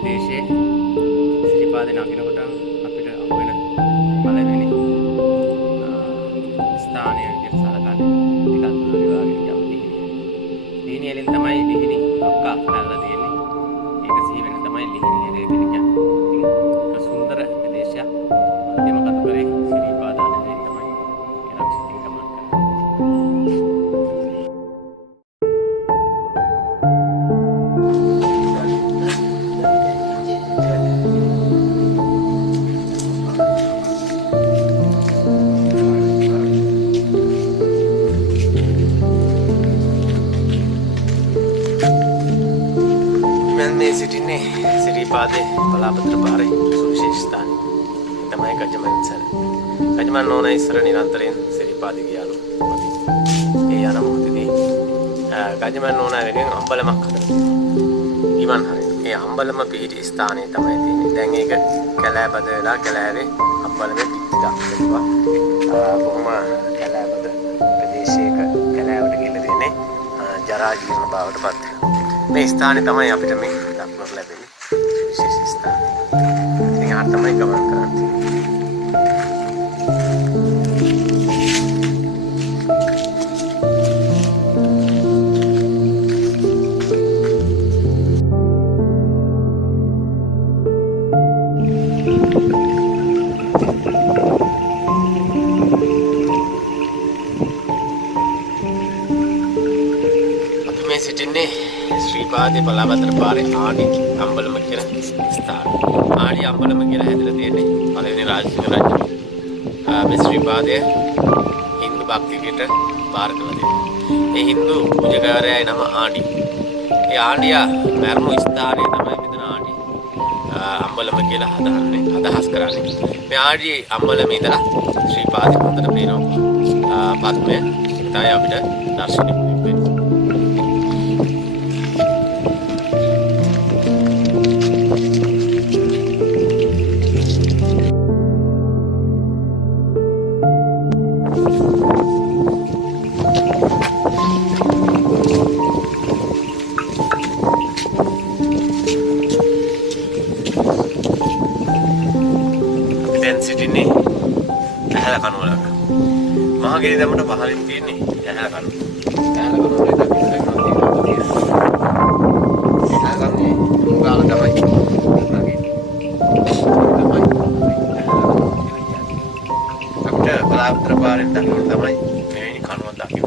ප්‍රදේශයේ සිරිපාදේ නගිනකොට අපිට අහු වෙන පළවෙනි ස්ථානය විදිහට සලකන්නේ ටිකක් දුර වාගෙන යම් දිහිණිය. දිහිණියලෙන් තමයි දිහිණි අක්කා හැල්ලා තියෙන්නේ. ඒක සිහි වෙන තමයි දිහිණිය කියලා කියන්නේ. ඉතින් සුන්දර ප්‍රදේශයක් මධ්‍යම කතුකරේ සිරිපාද අඩවියේ තමයි ආරක්ෂිතින් ගමන් කරන්නේ. මේ සිටින්නේ සිරිපාදේ බලාපොත්‍ර පාරේ සුවිශේෂ ස්ථානය. තමයි ගජමන් ඉස්සර. ගජමන් නෝනා ඉස්සර නිරන්තරයෙන් සිරිපාදේ ගියාලු. ඒ යන මොහොතේදී ගජමන් නෝනා වෙනුවෙන් අම්බලමක් හදලා ඉවන් හරින. ඒ අම්බලම පිහිටි ස්ථානයේ තමයි තියෙන්නේ. දැන් ඒක කැලෑබද වෙලා කැලෑවේ අම්බලමේ පිටික් දානවා. කොහොම කැලෑබද ප්‍රදේශයක කැලෑවට ගිහින් තියෙන්නේ ජරා ජීර්ණ බවට පත් වෙනවා. මේ ස්ථානේ තමයි අපිට මේ දක්නට ලැබෙන්නේ විශේෂ ස්ථාන. ඉතින් ආ තමයි ගමන් කරන්නේ. අපි මේ සිටින්නේ ශ්‍රීපාදේ බලාපොත්‍ර පාරේ ආණි අම්බලම කියන ස්ථාන. ආණි අම්බලම කියලා හැදලා තියෙන්නේ පළවෙනි රාජසිංහ රජු. මේ ශ්‍රීපාදයේ හින්දු භක්තියට බාර කළ දෙනවා. ඒ හින්දු පූජකවරයාගේ නම ආණි. ඒ ආණියා මරණු ස්ථානයේ තමයි මෙතන ආණි අම්බලම කියලා අදහස් කරන්නේ. මේ ආණි අම්බලමේ ඉඳලා ශ්‍රීපාදේ හොඳට පේනවා. පද්මය තමයි අපිට දර්ශනය වෙන්නේ. සිටින්නේ ඇහැල කනුවලක. මහගිරි දැමට පහළින් තියෙන්නේ ඇහැල කනුව. ඇහැල කනුවේ දකින්න ඇහැල කනුවේ උගාල තමයි අපිට බලාපොත්‍ර පාරෙන් දකින්න තමයි මෙවැනි කනුවක් දකින්න.